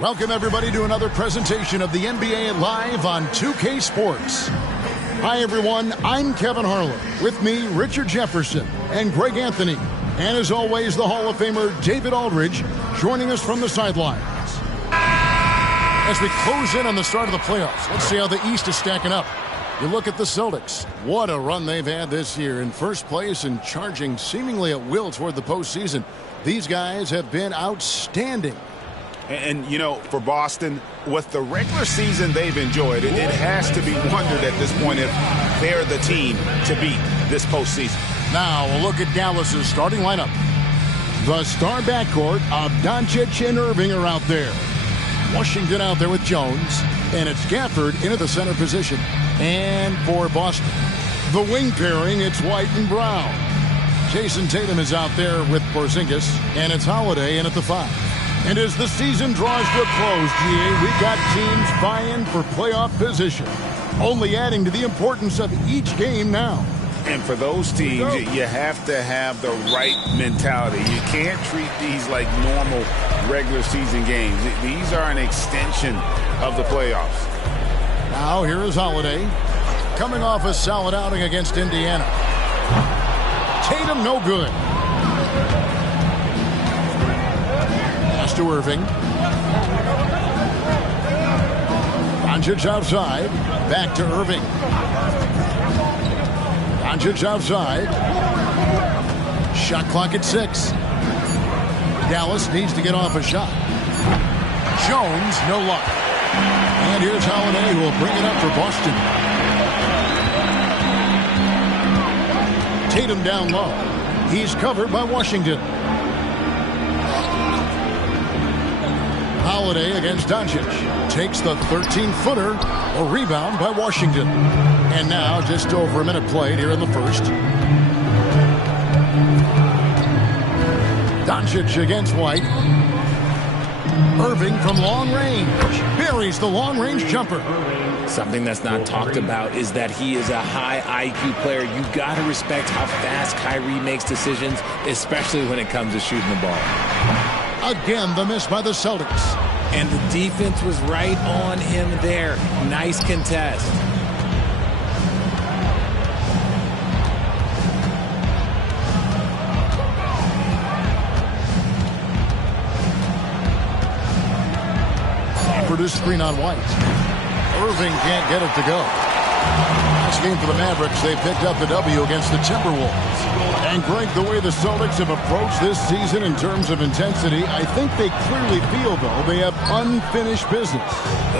Welcome, everybody, to another presentation of the NBA Live on 2K Sports. Hi, everyone. I'm Kevin Harlan. With me, Richard Jefferson and Greg Anthony. And as always, the Hall of Famer David Aldridge joining us from the sidelines. As we close in on the start of the playoffs, let's see how the East is stacking up. You look at the Celtics. What a run they've had this year, in first place and charging seemingly at will toward the postseason. These guys have been outstanding. And, you know, for Boston, with the regular season they've enjoyed, it has to be wondered at this point if they're the team to beat this postseason. Now, a look at Dallas's starting lineup. The star backcourt of Doncic and Irving are out there. Washington out there with Jones. And it's Gafford into the center position. And for Boston, the wing pairing, it's White and Brown. Jason Tatum is out there with Porzingis. And it's Holiday in at the 5. And as the season draws to a close, GA, we've got teams vying for playoff position, only adding to the importance of each game now. And for those teams, you have to have the right mentality. You can't treat these like normal regular season games. These are an extension of the playoffs. Now here is Holiday, coming off a solid outing against Indiana. Tatum no good. To Irving. Doncic outside. Back to Irving. Doncic outside. Shot clock at 6. Dallas needs to get off a shot. Jones, no luck. And here's Holiday, who will bring it up for Boston. Tatum down low. He's covered by Washington. Holiday against Doncic. Takes the 13-footer. A rebound by Washington. And now just over a minute played here in the first. Doncic against White. Irving from long range. Buries the long-range jumper. Something that's not talked about is that he is a high IQ player. You got to respect how fast Kyrie makes decisions, especially when it comes to shooting the ball. Again, the miss by the Celtics. And the defense was right on him there. Nice contest. Offered a screen on White. Irving can't get it to go. Last game for the Mavericks, they picked up the W against the Timberwolves. And Greg, the way the Celtics have approached this season in terms of intensity, I think they clearly feel, though, they have unfinished business.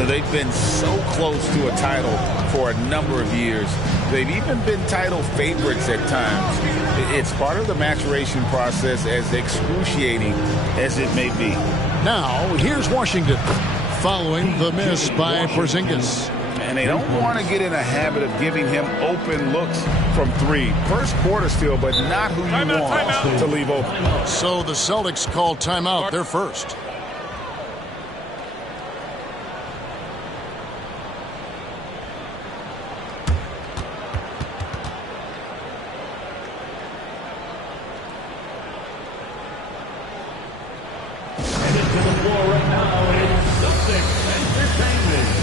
They've been so close to a title for a number of years. They've even been title favorites at times. It's part of the maturation process, as excruciating as it may be. Now, here's Washington, following the miss by Porzingis. And they don't want to get in a habit of giving him open looks from 3. First quarter still, but not who you want to leave open. So the Celtics call timeout. They're first. Headed to the floor right now is Celtics Entertainment.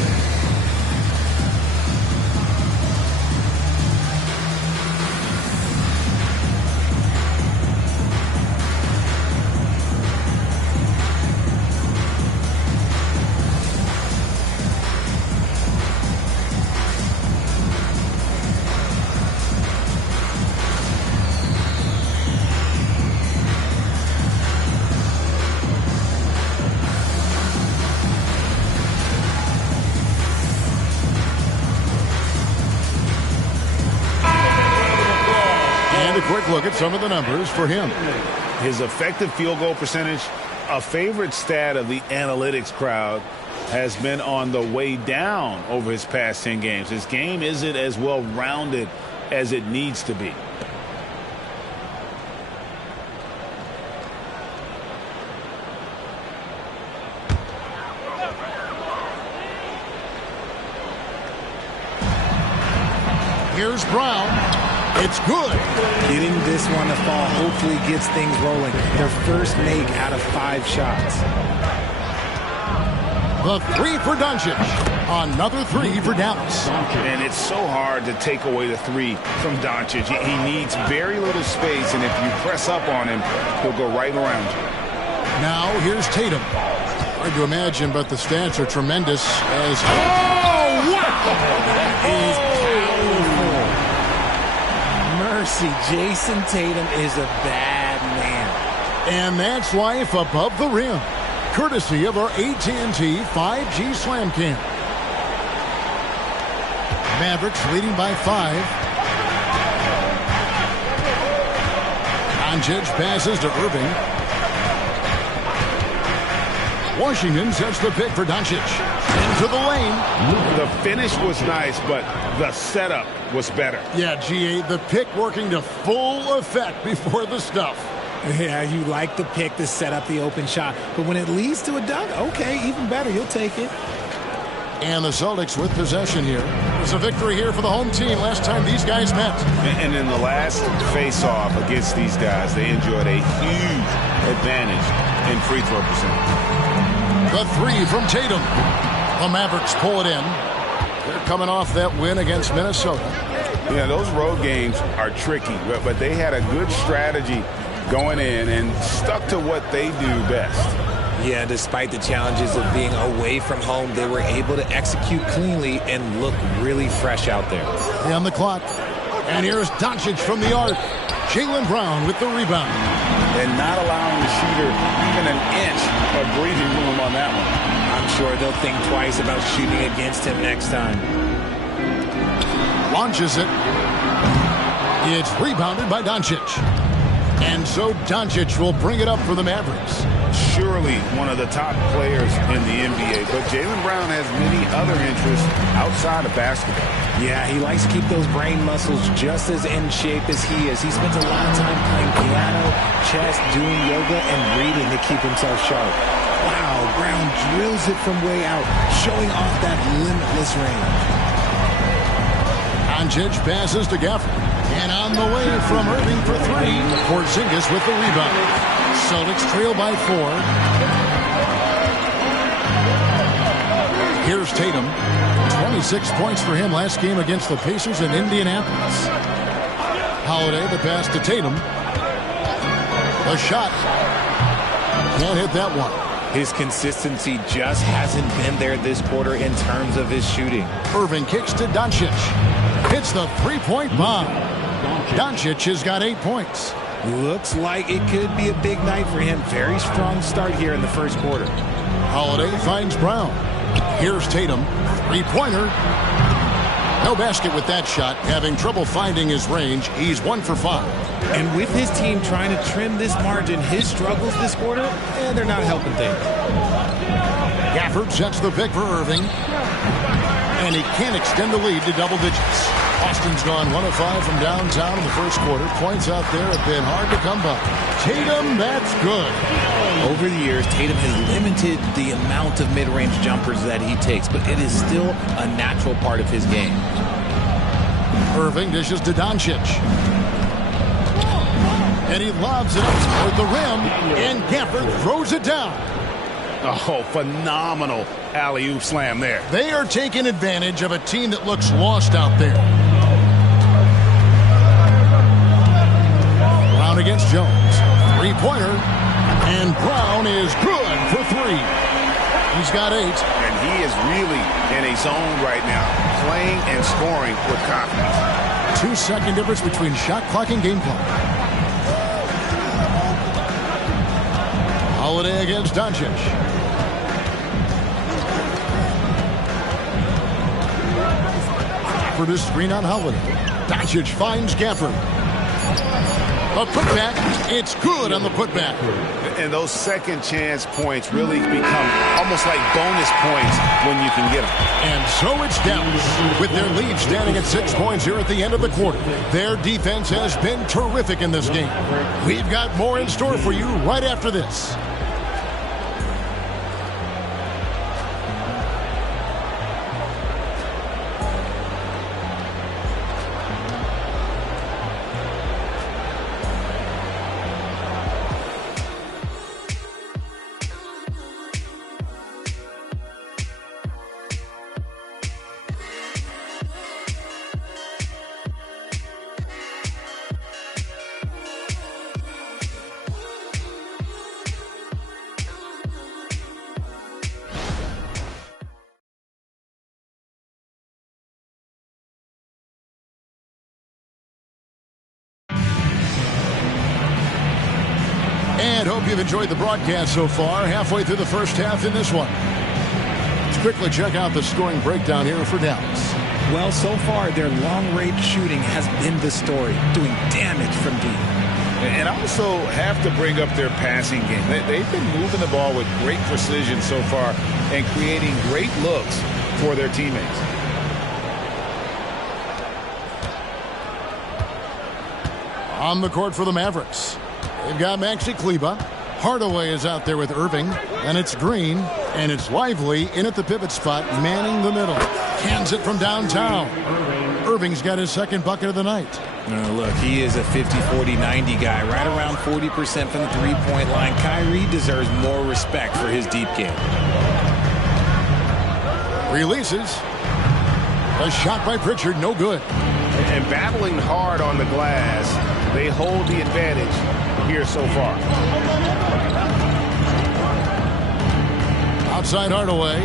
Quick look at some of the numbers for him. His effective field goal percentage, a favorite stat of the analytics crowd, has been on the way down over his past 10 games. His game isn't as well-rounded as it needs to be. Here's Brown. It's good. Getting this one to fall hopefully gets things rolling. Their first make out of 5 shots. The three for Doncic. Another three for Dallas. And it's so hard to take away the three from Doncic. He needs very little space, and if you press up on him, he'll go right around you. Now here's Tatum. Hard to imagine, but the stats are tremendous as... Oh, wow! That is powerful. Mercy, Jason Tatum is a bad man. And that's life above the rim. Courtesy of our AT&T 5G Slam Cam. Mavericks leading by 5. Doncic passes to Irving. Washington sets the pick for Doncic. Into the lane. The finish was nice, but the setup was better. Yeah, GA, the pick working to full effect before the stuff. Yeah, you like the pick to set up the open shot. But when it leads to a dunk, okay, even better. You'll take it. And the Celtics with possession here. It's a victory here for the home team last time these guys met. And in the last face-off against these guys, they enjoyed a huge advantage in free throw percentage. The three from Tatum. The Mavericks pull it in. They're coming off that win against Minnesota. Yeah, those road games are tricky, but they had a good strategy going in and stuck to what they do best. Yeah, despite the challenges of being away from home, they were able to execute cleanly and look really fresh out there. On the clock. And here's Doncic from the arc. Jaylen Brown with the rebound. And not allowing the shooter even an inch of breathing room on that one. I'm sure they'll think twice about shooting against him next time. Launches it. It's rebounded by Doncic. And so Doncic will bring it up for the Mavericks. Surely one of the top players in the NBA, but Jaylen Brown has many other interests outside of basketball. Yeah, he likes to keep those brain muscles just as in shape as he is. He spends a lot of time playing piano, chess, doing yoga, and reading to keep himself sharp. Wow, Brown drills it from way out, showing off that limitless range. Doncic passes to Gafford. And on the way from Irving for three, Porzingis with the rebound. Celtics trail by 4. Here's Tatum. 26 points for him last game against the Pacers in Indianapolis. Holiday, the pass to Tatum. The shot. Can't hit that one. His consistency just hasn't been there this quarter in terms of his shooting. Irving kicks to Doncic. Hits the three-point bomb. Doncic has got 8 points. Looks like it could be a big night for him. Very strong start here in the first quarter. Holiday finds Brown. Here's Tatum. Three-pointer. No basket with that shot. Having trouble finding his range. He's 1 for 5. And with his team trying to trim this margin, his struggles this quarter, they're not helping things. Gafford sets the pick for Irving. And he can't extend the lead to double digits. Austin's gone 1 of 5 from downtown in the first quarter. Points out there have been hard to come by. Tatum, that's good. Over the years, Tatum has limited the amount of mid-range jumpers that he takes, but it is still a natural part of his game. Irving dishes to Doncic. And he lobs it up toward the rim. And Gafford throws it down. Oh, phenomenal alley-oop slam there. They are taking advantage of a team that looks lost out there. Brown against Jones. Three-pointer. And Brown is good for 3. He's got 8. And he is really in a zone right now, playing and scoring with confidence. 2-second difference between shot clock and game clock. Holiday against Doncic. For the screen on Holiday. Doncic finds Gafford. A putback. It's good on the putback. And those second chance points really become almost like bonus points when you can get them. And so it's Dallas with their lead standing at 6 points here at the end of the quarter. Their defense has been terrific in this game. We've got more in store for you right after this. you've enjoyed the broadcast so far. Halfway through the first half in this one. Let's quickly check out the scoring breakdown here for Dallas. Well, so far, their long-range shooting has been the story, doing damage from deep. And I also have to bring up their passing game. They've been moving the ball with great precision so far and creating great looks for their teammates. On the court for the Mavericks, they've got Maxi Kleber. Hardaway is out there with Irving, and it's Green, and it's Lively in at the pivot spot, manning the middle. Cans it from downtown. Irving's got his second bucket of the night. Look, he is a 50, 40, 90 guy, right around 40% from the three-point line. Kyrie deserves more respect for his deep game. Releases. A shot by Pritchard, no good. And battling hard on the glass, they hold the advantage here so far. Outside Hardaway.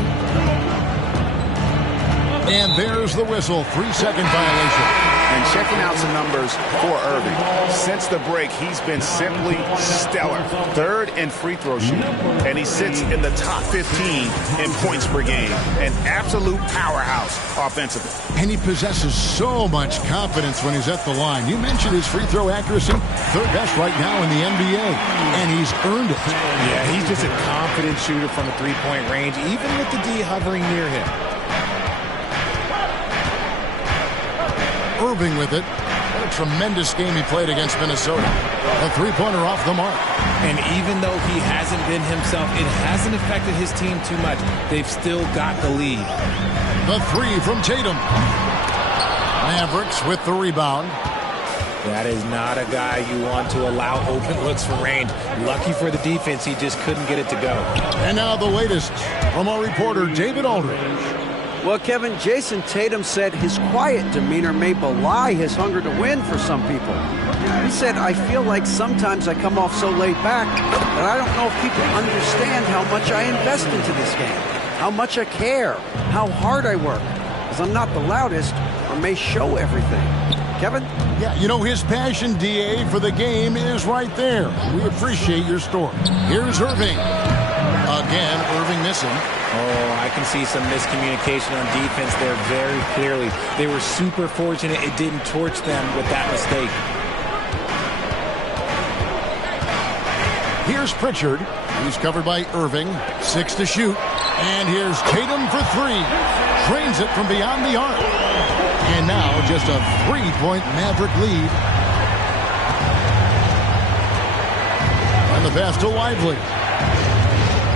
And there's the whistle. 3-second violation. And checking out some numbers for Irving. Since the break, he's been simply stellar. Third in free throw shooting. And he sits in the top 15 in points per game. An absolute powerhouse offensively. And he possesses so much confidence when he's at the line. You mentioned his free throw accuracy. Third best right now in the NBA. And he's earned it. Yeah, he's just a confident shooter from the three-point range, even with the D hovering near him. Irving with it. What a tremendous game he played against Minnesota. A three-pointer off the mark. And even though he hasn't been himself, it hasn't affected his team too much. They've still got the lead. The three from Tatum. Mavericks with the rebound. That is not a guy you want to allow open looks for range. Lucky for the defense, he just couldn't get it to go. And now the latest from our reporter, David Aldridge. Well, Kevin, Jason Tatum said his quiet demeanor may belie his hunger to win for some people. He said, I feel like sometimes I come off so laid back that I don't know if people understand how much I invest into this game, how much I care, how hard I work, because I'm not the loudest or may show everything. Kevin? Yeah, you know, his passion, DA, for the game is right there. We appreciate your story. Here's Irving. Again, Irving missing. Oh, I can see some miscommunication on defense there very clearly. They were super fortunate it didn't torch them with that mistake. Here's Pritchard. He's covered by Irving. 6 to shoot. And here's Tatum for 3. Drains it from beyond the arc. And now just a 3-point Maverick lead. And the pass to Lively.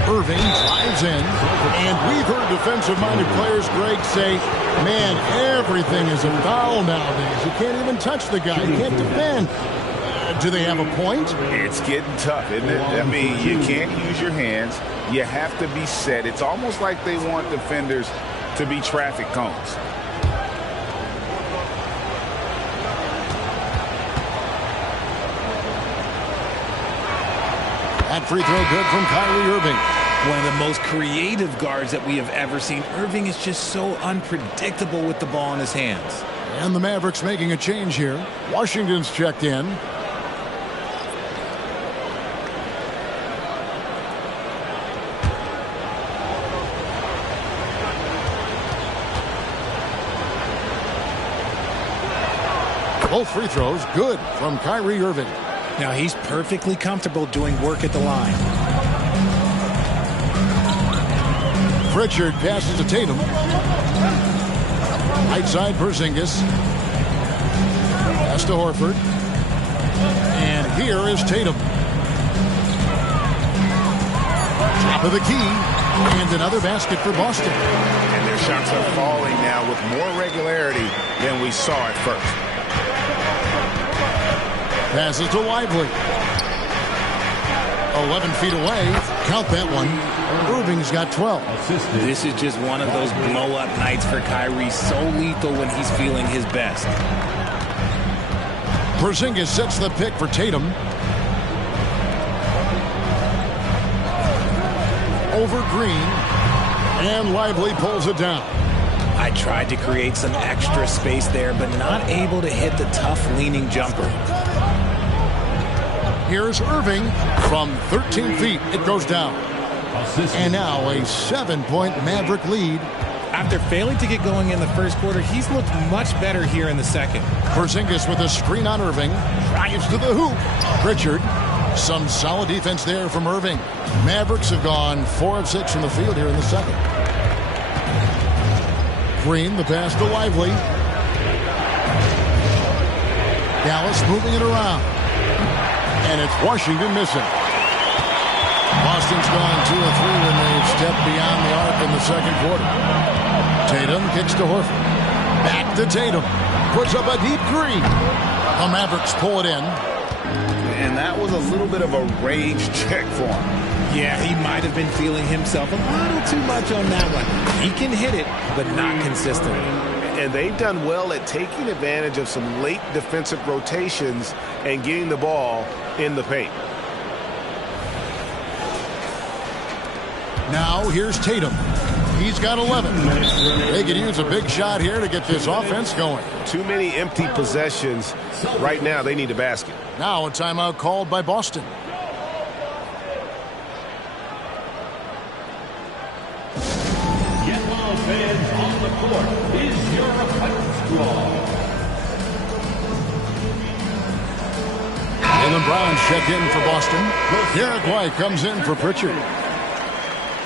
Irving drives in, and we've heard defensive-minded players, Greg, say, man, everything is a foul nowadays. You can't even touch the guy. You can't defend. Do they have a point? It's getting tough, isn't it? I mean, you can't use your hands. You have to be set. It's almost like they want defenders to be traffic cones. That free throw good from Kyrie Irving. One of the most creative guards that we have ever seen. Irving is just so unpredictable with the ball in his hands. And the Mavericks making a change here. Washington's checked in. Both free throws good from Kyrie Irving. Now he's perfectly comfortable doing work at the line. Pritchard passes to Tatum. Right side Porzingis. Pass to Horford. And here is Tatum. Top of the key. And another basket for Boston. And their shots are falling now with more regularity than we saw at first. Passes to Lively. 11 feet away. Count that one. Irving's got 12. This is just one of those blow-up nights for Kyrie. So lethal when he's feeling his best. Porzingis sets the pick for Tatum. Over Green. And Lively pulls it down. I tried to create some extra space there, but not able to hit the tough leaning jumper. Here's Irving from 13 feet. It goes down. And now a 7-point Maverick lead. After failing to get going in the first quarter, he's looked much better here in the second. Porzingis with a screen on Irving. Drives to the hoop. Pritchard. Some solid defense there from Irving. Mavericks have gone 4 of 6 from the field here in the second. Green, the pass to Lively. Dallas moving it around. And it's Washington missing. Boston's gone 2 of 3 when they've stepped beyond the arc in the second quarter. Tatum kicks to Horford. Back to Tatum. Puts up a deep three. The Mavericks pull it in. And that was a little bit of a rage check for him. Yeah, he might have been feeling himself a little too much on that one. He can hit it, but not consistently. And they've done well at taking advantage of some late defensive rotations and getting the ball in the paint. Now here's Tatum. He's got 11. They could use a big shot here to get this offense going. Too many empty possessions. Right now they need a basket. Now a timeout called by Boston. Yellow fans on the court is your Pirates draw. Jaylen Brown checked in for Boston. Derek White comes in for Pritchard.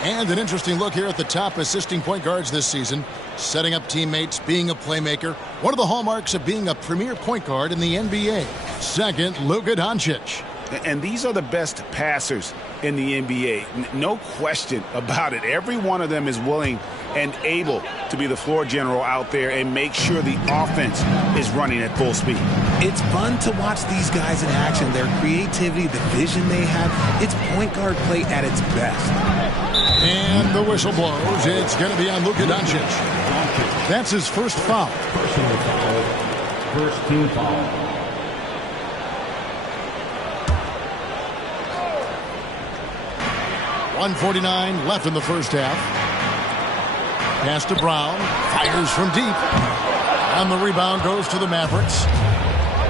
And an interesting look here at the top assisting point guards this season. Setting up teammates, being a playmaker. One of the hallmarks of being a premier point guard in the NBA. Second, Luka Doncic. And these are the best passers in the NBA. No question about it. Every one of them is willing and able to be the floor general out there and make sure the offense is running at full speed. It's fun to watch these guys in action. Their creativity, the vision they have, it's point guard play at its best. And the whistle blows. It's going to be on Luka Doncic. That's his first foul. Personal foul. First team foul. .149 left in the first half. Pass to Brown. Fires from deep. And the rebound goes to the Mavericks.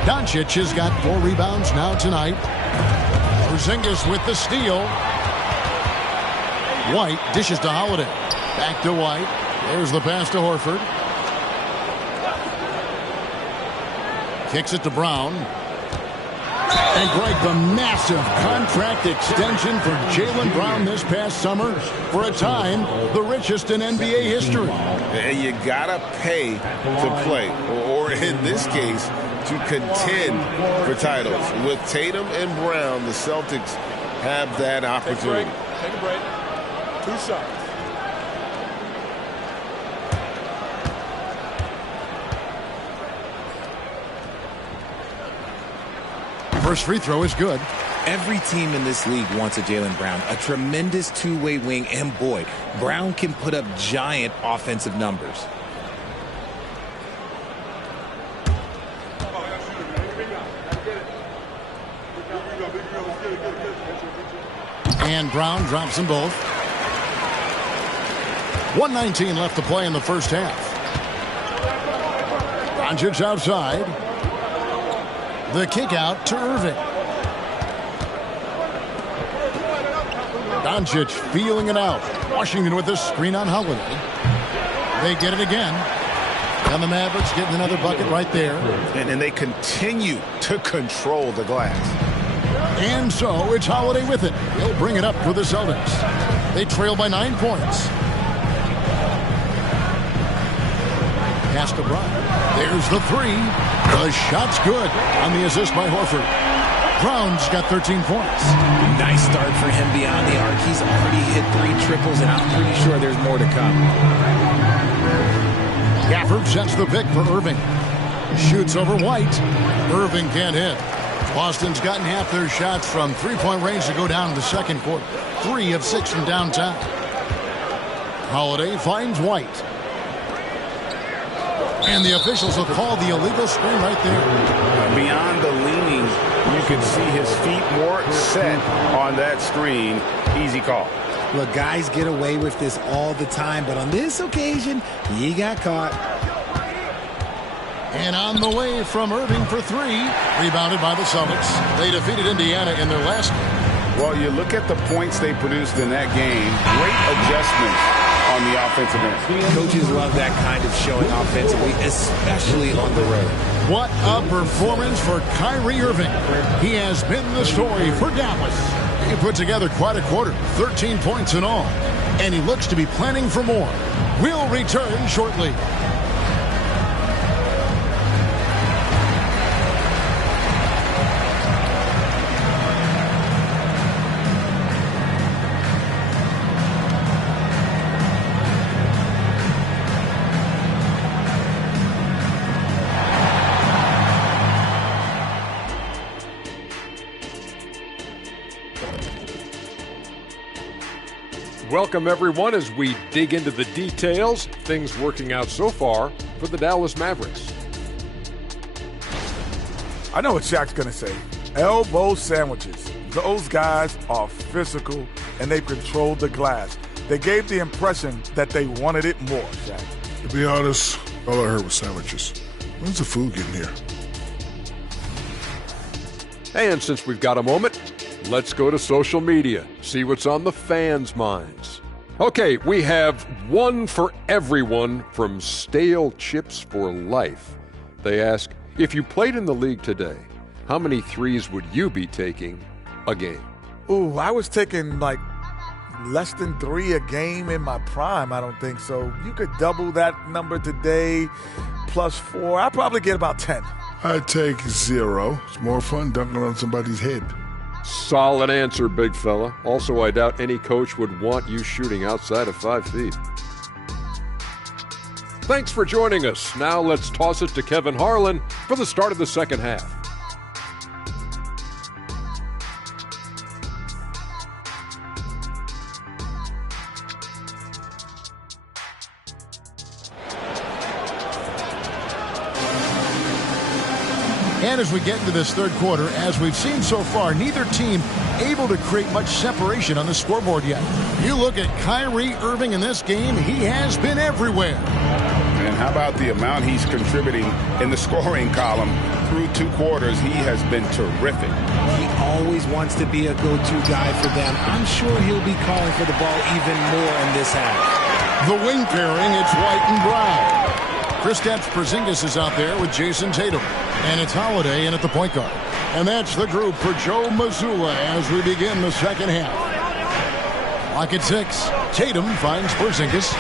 Doncic has got 4 rebounds now tonight. Porzingis with the steal. White dishes to Holiday. Back to White. There's the pass to Horford. Kicks it to Brown. And Greg, the massive contract extension for Jaylen Brown this past summer. For a time, the richest in NBA history. And you gotta pay to play, or in this case, to contend for titles. With Tatum and Brown, the Celtics have that opportunity. Take a break. 2 shots. First free throw is good. Every team in this league wants a Jaylen Brown, a tremendous two-way wing, and boy, Brown can put up giant offensive numbers. And Brown drops them both. 1:19 left to play in the first half. Doncic outside. The kick out to Irving. Doncic feeling it out. Washington with this screen on Holiday. They get it again. And the Mavericks getting another bucket right there. And they continue to control the glass. And so it's Holiday with it. He'll bring it up for the Celtics. They trail by 9 points. Pass to Brown. There's the three. The shot's good on the assist by Horford. Brown's got 13 points. Nice start for him beyond the arc. He's already hit 3 triples, and I'm pretty sure there's more to come. Gafford sets the pick for Irving. Shoots over White. Irving can't hit. Boston's gotten half their shots from three-point range to go down in the second quarter. 3 of 6 from downtown. Holiday finds White. And the officials will call the illegal screen right there. Beyond the leaning, you can see his feet more set on that screen. Easy call. Look, guys get away with this all the time, but on this occasion, he got caught. And on the way from Irving for three. Rebounded by the Celtics. They defeated Indiana in their last game. Well, you look at the points they produced in that game. Great adjustments on the offensive end. Coaches love that kind of showing offensively, especially on the road. What a performance for Kyrie Irving. He has been the story for Dallas. He put together quite a quarter, 13 points in all. And he looks to be planning for more. We'll return shortly. Welcome, everyone, as we dig into the details. Things working out so far for the Dallas Mavericks. I know what Shaq's going to say. Elbow sandwiches. Those guys are physical, and they've controlled the glass. They gave the impression that they wanted it more, Shaq. To be honest, all I heard was sandwiches. When's the food getting here? And since we've got a moment, let's go to social media, see what's on the fans' minds. Okay, we have one for everyone from Stale Chips for Life. They ask, if you played in the league today, how many threes would you be taking a game? Ooh, I was taking like less than 3 a game in my prime, I don't think so. You could double that number today, plus 4. I'd probably get about 10. I'd take 0. It's more fun dunking on somebody's head. Solid answer, big fella. Also, I doubt any coach would want you shooting outside of 5 feet. Thanks for joining us. Now let's toss it to Kevin Harlan for the start of the second half. And as we get into this third quarter, as we've seen so far, neither team able to create much separation on the scoreboard yet. You look at Kyrie Irving in this game, he has been everywhere. And how about the amount he's contributing in the scoring column through 2 quarters? He has been terrific. He always wants to be a go-to guy for them. I'm sure he'll be calling for the ball even more in this half. The wing pairing, it's White and Brown. Kristaps Porzingis is out there with Jason Tatum. And it's Holiday in at the point guard. And that's the group for Joe Mazzulla as we begin the second half. Clock at 6. Tatum finds Porzingis.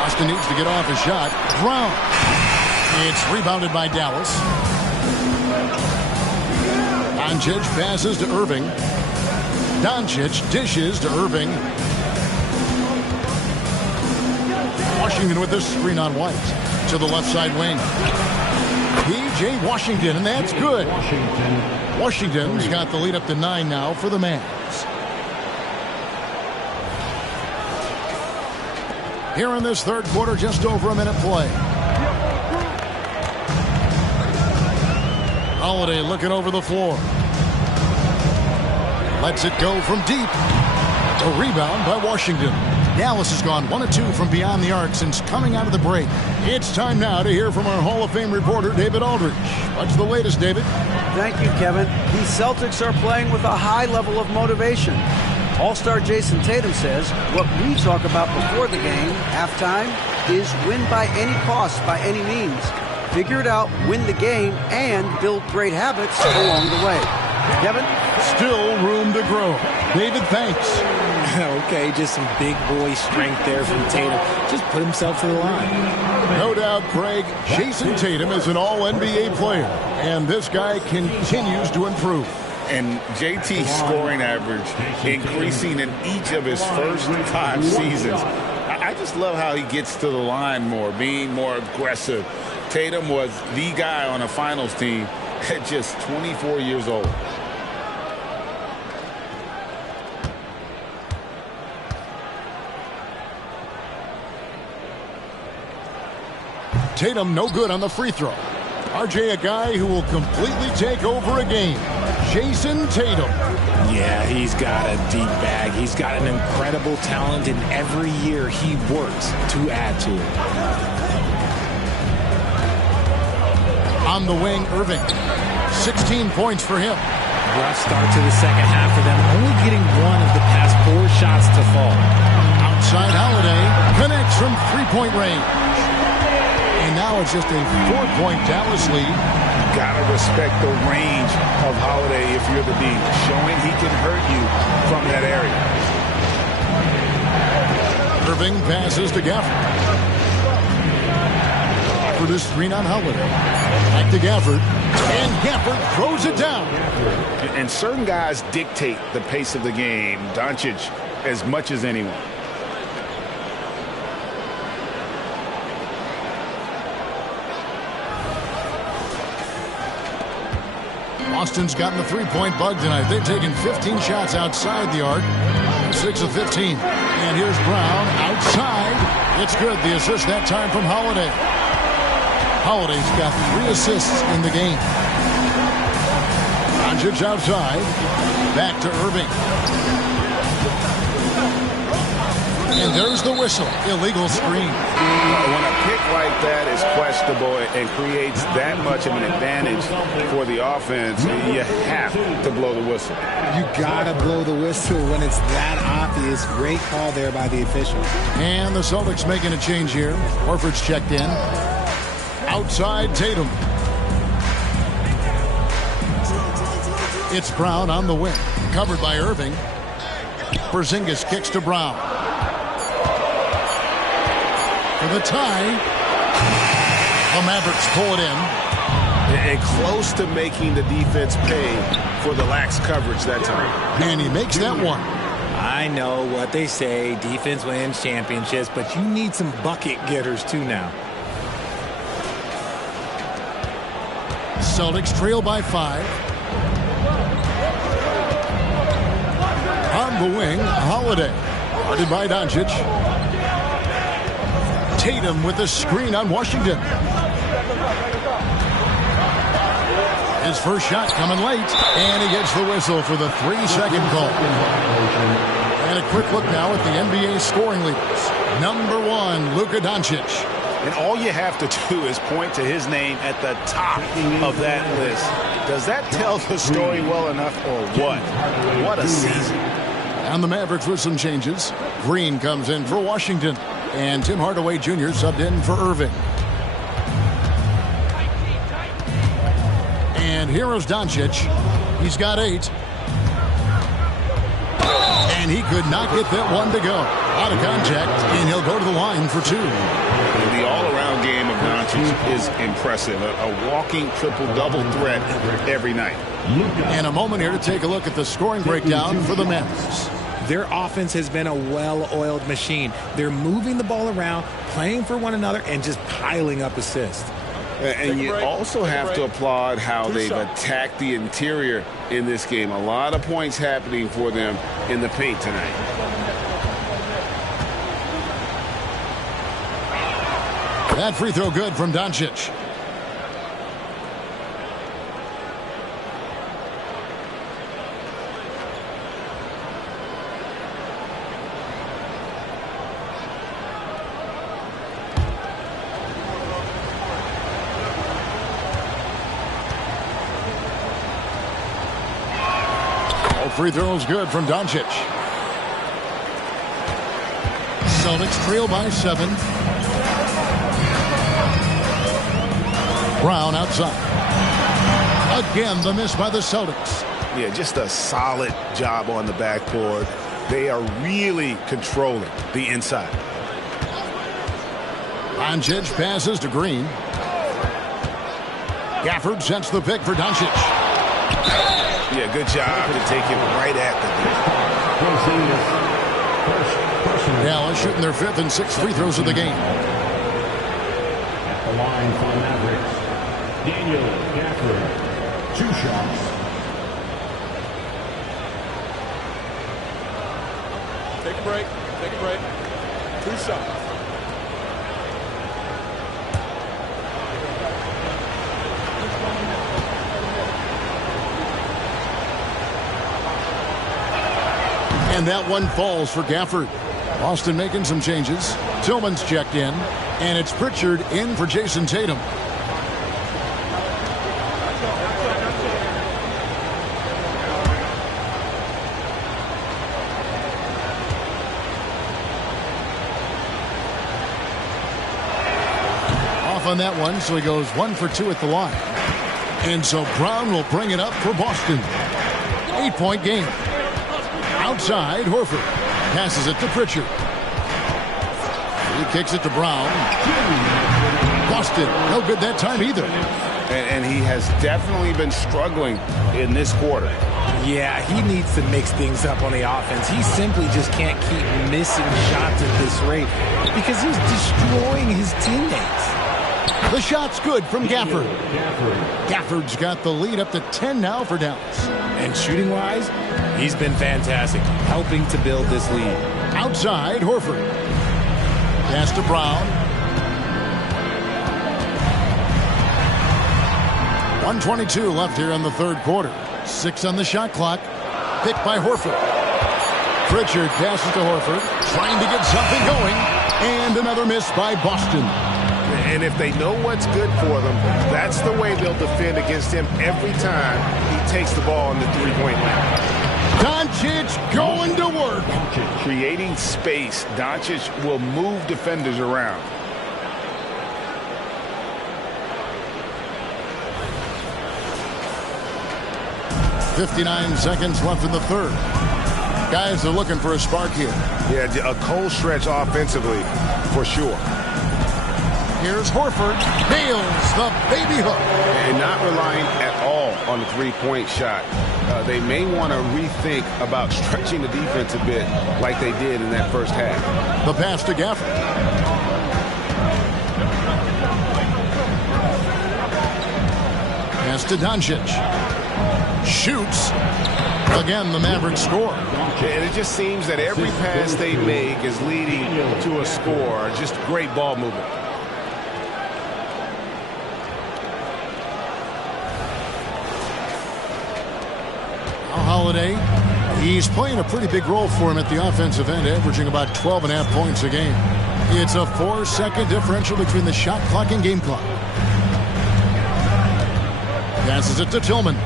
Austin needs to get off his shot. Brown. It's rebounded by Dallas. Doncic passes to Irving. Doncic dishes to Irving. Washington with this screen on White to the left side wing. P.J. Washington, and that's good. Washington's got the lead up to 9 now for the Mavs. Here in this third quarter, just over a minute play. Holiday looking over the floor. Lets it go from deep. A rebound by Washington. Dallas has gone 1 of 2 from beyond the arc since coming out of the break. It's time now to hear from our Hall of Fame reporter, David Aldridge. What's the latest, David? Thank you, Kevin. The Celtics are playing with a high level of motivation. All-star Jason Tatum says what we talk about before the game, halftime, is win by any cost, by any means. Figure it out, win the game, and build great habits along the way. Kevin? Still room to grow. David, thanks. Okay, just some big boy strength there from Tatum. Just put himself to the line. No doubt, Craig, Jason Tatum is an all-NBA player, and this guy continues to improve. And JT's scoring average increasing in each of his first 5 seasons. I just love how he gets to the line more, being more aggressive. Tatum was the guy on a finals team at just 24 years old. Tatum no good on the free throw. RJ, a guy who will completely take over a game. Jason Tatum. Yeah, he's got a deep bag. He's got an incredible talent, and every year he works to add to it. On the wing, Irving. 16 points for him. Rough start to the second half for them, only getting one of the past 4 shots to fall. Outside Holiday connects from three-point range. And now it's just a 4-point Dallas lead. You gotta respect the range of Holiday if you're the D, showing he can hurt you from that area. Irving passes to Gafford. For this screen on Holiday. Back to Gafford. And Gafford throws it down. And certain guys dictate the pace of the game. Doncic as much as anyone. Boston's gotten the three-point bug tonight. They've taken 15 shots outside the arc. 6 of 15. And here's Brown outside. It's good. The assist that time from Holiday. Holiday's got 3 assists in the game. Doncic outside. Back to Irving. And there's the whistle. Illegal screen. When a pick like that is questionable and creates that much of an advantage for the offense, you have to blow the whistle. You gotta blow the whistle when it's that obvious. Great call there by the official. And the Celtics making a change here. Horford's checked in. Outside Tatum. It's Brown on the wing. Covered by Irving. Porzingis kicks to Brown. For the tie. The Mavericks pull it in. And close to making the defense pay for the lax coverage that time. And he makes that one. I know what they say, defense wins championships, but you need some bucket getters too now. Celtics trail by 5. On the wing, Holiday. Guarded by Doncic. Tatum with the screen on Washington. His first shot coming late, and he gets the whistle for the 3-second call. And a quick look now at the NBA scoring leaders. Number 1, Luka Doncic. And all you have to do is point to his name at the top of that list. Does that tell the story well enough or what? What a season. And the Mavericks with some changes. Green comes in for Washington. And Tim Hardaway Jr. subbed in for Irving. And here is Doncic. He's got 8. And he could not get that one to go. Out of contact, and he'll go to the line for 2. The all-around game of Doncic is impressive. A walking triple-double threat every night. And a moment here to take a look at the scoring breakdown for the Mavericks. Their offense has been a well-oiled machine. They're moving the ball around, playing for one another, and just piling up assists. And you also have to applaud how they've attacked the interior in this game. A lot of points happening for them in the paint tonight. That free throw good from Doncic. Free throws good from Doncic. Celtics trail by 7. Brown outside. Again, the miss by the Celtics. Yeah, just a solid job on the backboard. They are really controlling the inside. Doncic passes to Green. Gafford sets the pick for Doncic. Yeah, good job to take it right at the Dallas shooting their 5th and 6th free throws of the game. At the line for the Mavericks, Daniel Gafford, 2 shots. Take a break. Take a break. 2 shots. And that one falls for Gafford. Boston making some changes. Tillman's checked in. And it's Pritchard in for Jason Tatum. off on that one, so he goes 1 for 2 at the line. And so Brown will bring it up for Boston. 8-point game. Outside, Horford passes it to Pritchard. He kicks it to Brown. Boston, no good that time either. And he has definitely been struggling in this quarter. Yeah, he needs to mix things up on the offense. He simply just can't keep missing shots at this rate because he's destroying his teammates. The shot's good from Gafford. Gafford's got the lead up to 10 now for Dallas. And shooting-wise, he's been fantastic, helping to build this lead. Outside, Horford. Pass to Brown. 1:22 left here in the third quarter. 6 on the shot clock. Picked by Horford. Pritchard passes to Horford, trying to get something going. And another miss by Boston. And if they know what's good for them, that's the way they'll defend against him every time he takes the ball in the three-point line. Doncic going to work. Creating space. Doncic will move defenders around. .59 seconds left in the third. Guys are looking for a spark here. Yeah, a cold stretch offensively, for sure. Here's Horford. Nails the baby hook. And not relying at all on the three-point shot. They may want to rethink about stretching the defense a bit like they did in that first half. The pass to Gafford. Pass to Doncic. Shoots. Again, the Mavericks score. And it just seems that every pass they make is leading to a score. Just great ball movement. Holiday, he's playing a pretty big role for him at the offensive end, averaging about 12.5 points a game. It's a 4-second differential between the shot clock and game clock. Passes it to Tillman.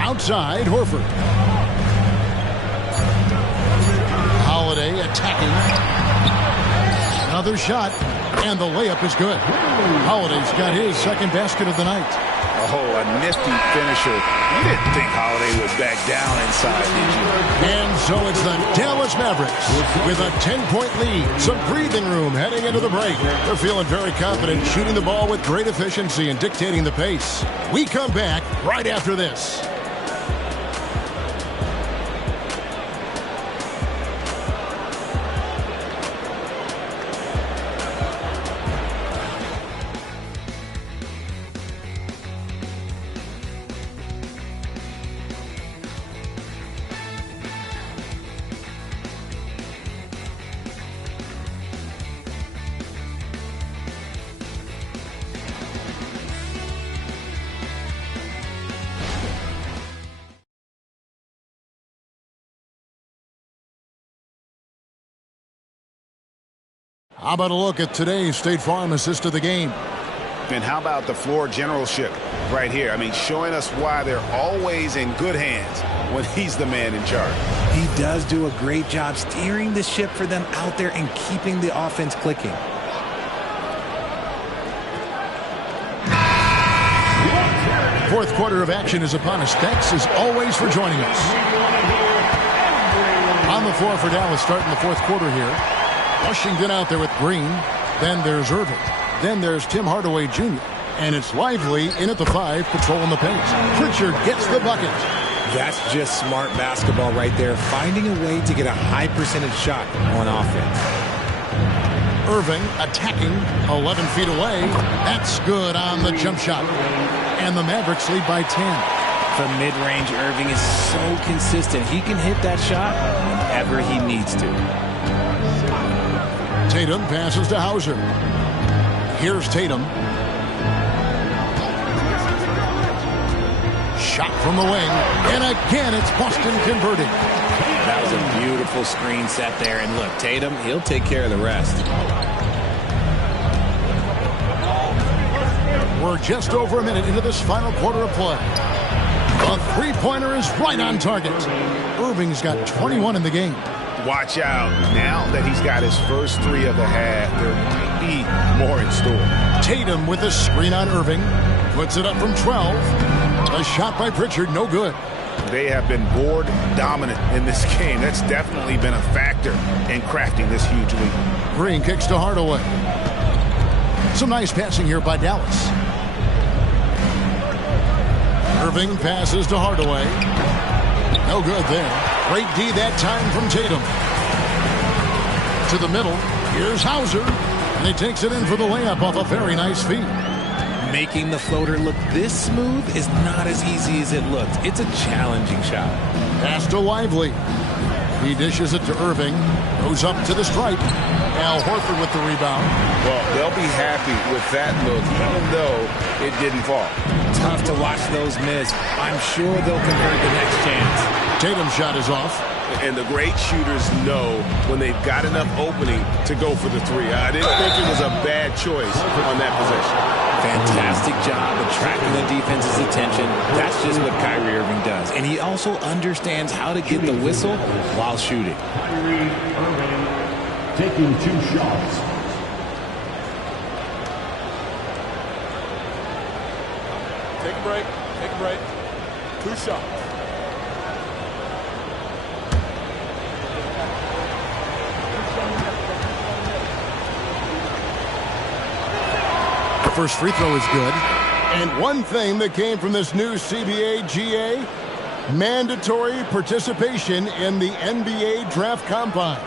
Outside, Horford. Holiday attacking. Another shot, and the layup is good. Holiday's got his second basket of the night. Oh, a nifty finisher. You didn't think Holiday would back down inside, did you? And so it's the Dallas Mavericks with a 10-point lead. Some breathing room heading into the break. They're feeling very confident, shooting the ball with great efficiency and dictating the pace. We come back right after this. How about a look at today's State Farm assist of the game? And how about the floor generalship right here? I mean, showing us why they're always in good hands when he's the man in charge. He does do a great job steering the ship for them out there and keeping the offense clicking. Fourth quarter of action is upon us. Thanks as always for joining us. On the floor for Dallas starting the fourth quarter here. Washington out there with Green. Then there's Irving. Then there's Tim Hardaway Jr. And it's Lively in at the 5, patrolling the paint. Pritchard gets the bucket. That's just smart basketball right there, finding a way to get a high percentage shot on offense. Irving attacking 11 feet away. That's good on the jump shot. And the Mavericks lead by 10. From mid-range, Irving is so consistent. He can hit that shot whenever he needs to. Tatum passes to Hauser. Here's Tatum. Shot from the wing. And again, it's Boston converting. That was a beautiful screen set there. And look, Tatum, he'll take care of the rest. We're just over a minute into this final quarter of play. A three-pointer is right on target. Irving's got 21 in the game. Watch out. Now that he's got his first three of the half, there might be more in store. Tatum with a screen on Irving. Puts it up from 12. A shot by Pritchard, no good. They have been board dominant in this game. That's definitely been a factor in crafting this huge lead. Green kicks to Hardaway. Some nice passing here by Dallas. Irving passes to Hardaway. No good there. Great D that time from Tatum. To the middle. Here's Hauser. And he takes it in for the layup off a very nice feed. Making the floater look this smooth is not as easy as it looked. It's a challenging shot. Pass to Lively. He dishes it to Irving. Goes up to the stripe. Al Horford with the rebound. Well, they'll be happy with that look, even though it didn't fall. Tough to watch those miss. I'm sure they'll convert the next chance. Tatum's shot is off. And the great shooters know when they've got enough opening to go for the three. I didn't think it was a bad choice on that possession. Fantastic job attracting the defense's attention. That's just what Kyrie Irving does. And he also understands how to get the whistle while shooting. Kyrie Irving taking 2 shots. Take a break. Take a break. 2 shots. First free throw is good. And one thing that came from this new CBA GA, mandatory participation in the NBA Draft Combine.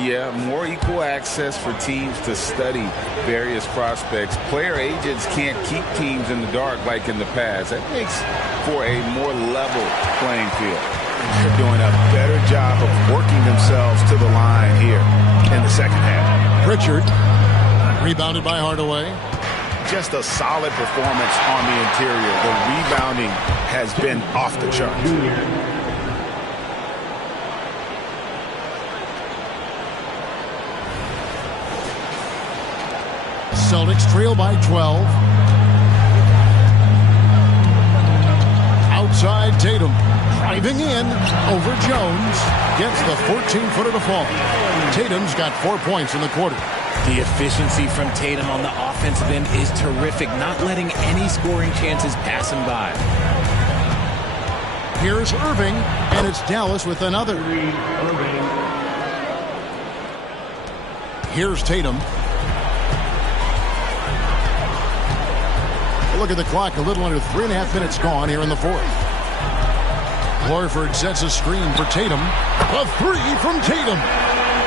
Yeah, more equal access for teams to study various prospects. Player agents can't keep teams in the dark like in the past. That makes for a more level playing field. They're doing a better job of working themselves to the line here in the second half. Pritchard, rebounded by Hardaway. Just a solid performance on the interior. The rebounding has been off the charts. Celtics trail by 12. Outside Tatum. Driving in over Jones. Gets the 14-footer to fall. Tatum's got 4 points in the quarter. The efficiency from Tatum on the offensive end is terrific, not letting any scoring chances pass him by. Here's Irving, and it's Dallas with another. Here's Tatum. Look at the clock, a little under 3.5 minutes gone here in the fourth. Horford sets a screen for Tatum. A 3 from Tatum.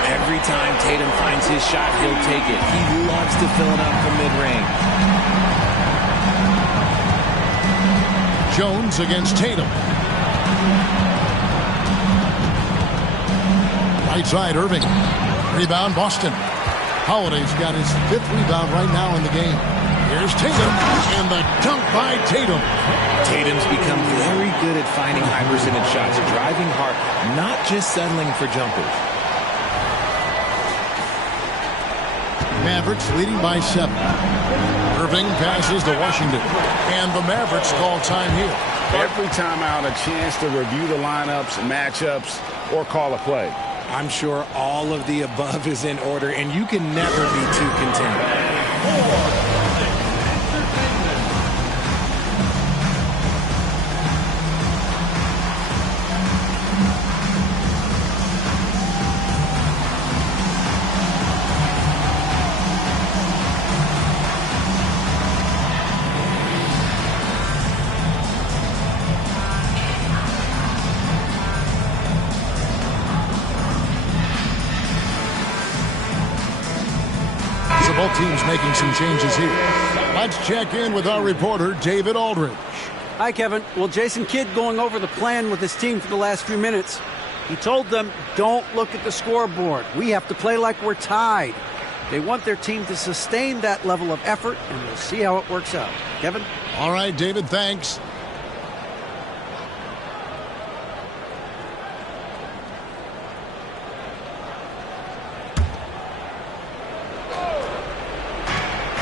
Every time Tatum finds his shot, he'll take it. He loves to fill it up from mid-range. Jones against Tatum. Right side, Irving. Rebound, Boston. Holiday's got his 5th rebound right now in the game. Here's Tatum, and the dunk by Tatum. Tatum's become very good at finding high-percentage shots, driving hard, not just settling for jumpers. Mavericks leading by 7. Irving passes to Washington, and the Mavericks call time here. Every time out, a chance to review the lineups, matchups, or call a play. I'm sure all of the above is in order, and you can never be too content. Both teams making some changes here. Let's check in with our reporter, David Aldridge. Hi, Kevin. Well, Jason Kidd going over the plan with his team for the last few minutes. He told them, don't look at the scoreboard. We have to play like we're tied. They want their team to sustain that level of effort, and we'll see how it works out. Kevin? All right, David, thanks.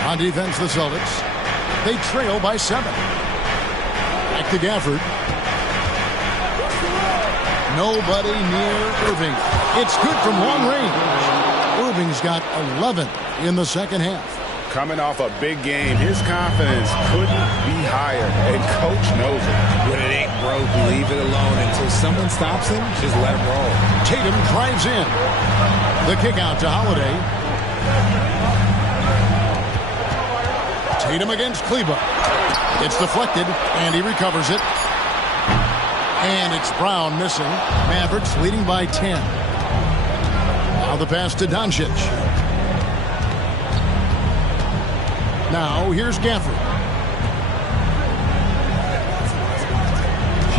On defense, the Celtics. They trail by 7. Back to Gafford. Nobody near Irving. It's good from long range. Irving's got 11 in the second half. Coming off a big game, his confidence couldn't be higher, and Coach knows it. When it ain't broke, leave it alone until someone stops him. Just let him roll. Tatum drives in. The kick out to Holiday. Tatum against Kleba. It's deflected, and he recovers it. And it's Brown missing. Mavericks leading by 10. Now the pass to Doncic. Now here's Gafford.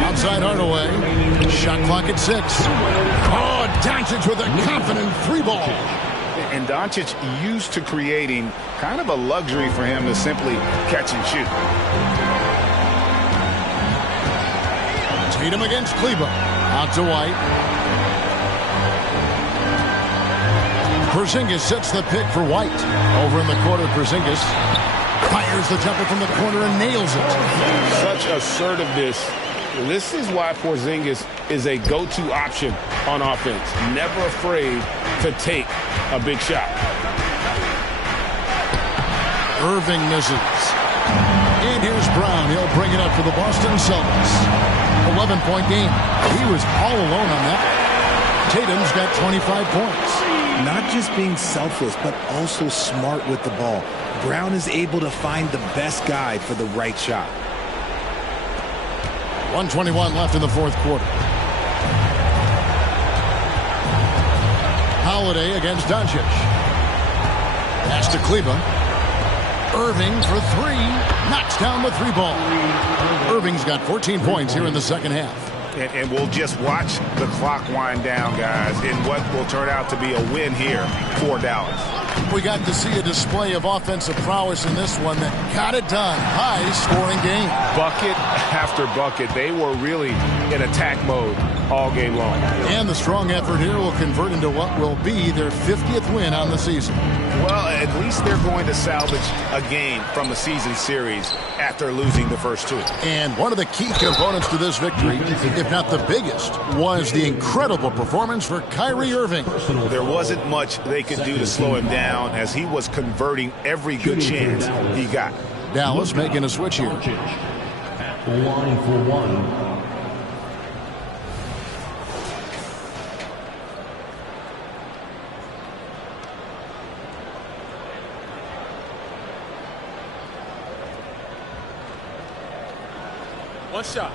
Outside Hardaway. Shot clock at 6. Oh, Doncic with a confident three ball. And Doncic used to creating kind of a luxury for him to simply catch and shoot. Tatum against Kleba. Out to White. Porzingis sets the pick for White. Over in the corner, Porzingis fires the jumper from the corner and nails it. Such assertiveness. This is why Porzingis is a go-to option on offense. Never afraid to take a big shot. Irving misses. And here's Brown. He'll bring it up for the Boston Celtics. 11-point game. He was all alone on that. Tatum's got 25 points. Not just being selfless, but also smart with the ball. Brown is able to find the best guy for the right shot. 1:21 left in the fourth quarter. Holiday against Doncic. Pass to Kleba. Irving for three. Knocks down the three ball. Irving's got 14 points here in the second half. And we'll just watch the clock wind down, guys, in what will turn out to be a win here for Dallas. We got to see a display of offensive prowess in this one that got it done. High-scoring game. Bucket after bucket. They were really in attack mode all game long. And the strong effort here will convert into what will be their 50th win on the season. Well, at least they're going to salvage a game from the season series after losing the first two. And one of the key components to this victory, if not the biggest, was the incredible performance for Kyrie Irving. There wasn't much they could do to slow him down as he was converting every good chance he got. Dallas making a switch here. At the line for one. One shot.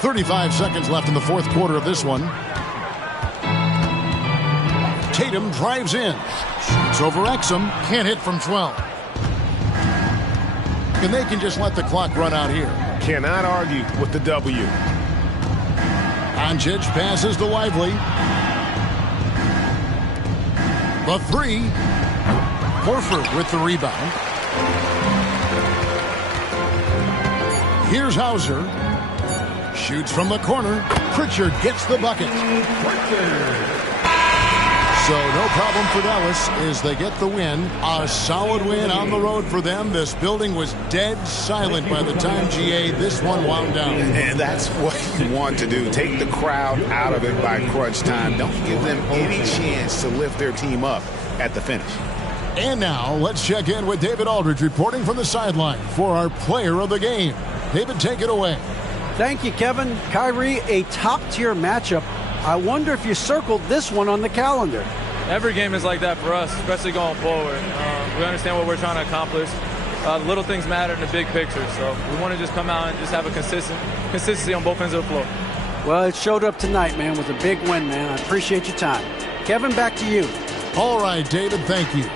.35 seconds left in the fourth quarter of this one. Tatum drives in. Shoots over Exum. Can't hit from 12. And they can just let the clock run out here. Cannot argue with the W. Doncic passes to Lively. The three. Horford with the rebound. Here's Hauser. Shoots from the corner. Pritchard gets the bucket. So no problem for Dallas as they get the win. A solid win on the road for them. This building was dead silent by the time, GA, this one wound down. And that's what you want to do. Take the crowd out of it by crunch time. Don't give them any chance to lift their team up at the finish. And now let's check in with David Aldridge reporting from the sideline for our player of the game. David, take it away. Thank you, Kevin. Kyrie, a top-tier matchup. I wonder if you circled this one on the calendar. Every game is like that for us, especially going forward. We understand what we're trying to accomplish. Little things matter in the big picture, so we want to just come out and just have a consistency on both ends of the floor. Well, it showed up tonight, man, with a big win, man. I appreciate your time. Kevin, back to you. All right, David, thank you.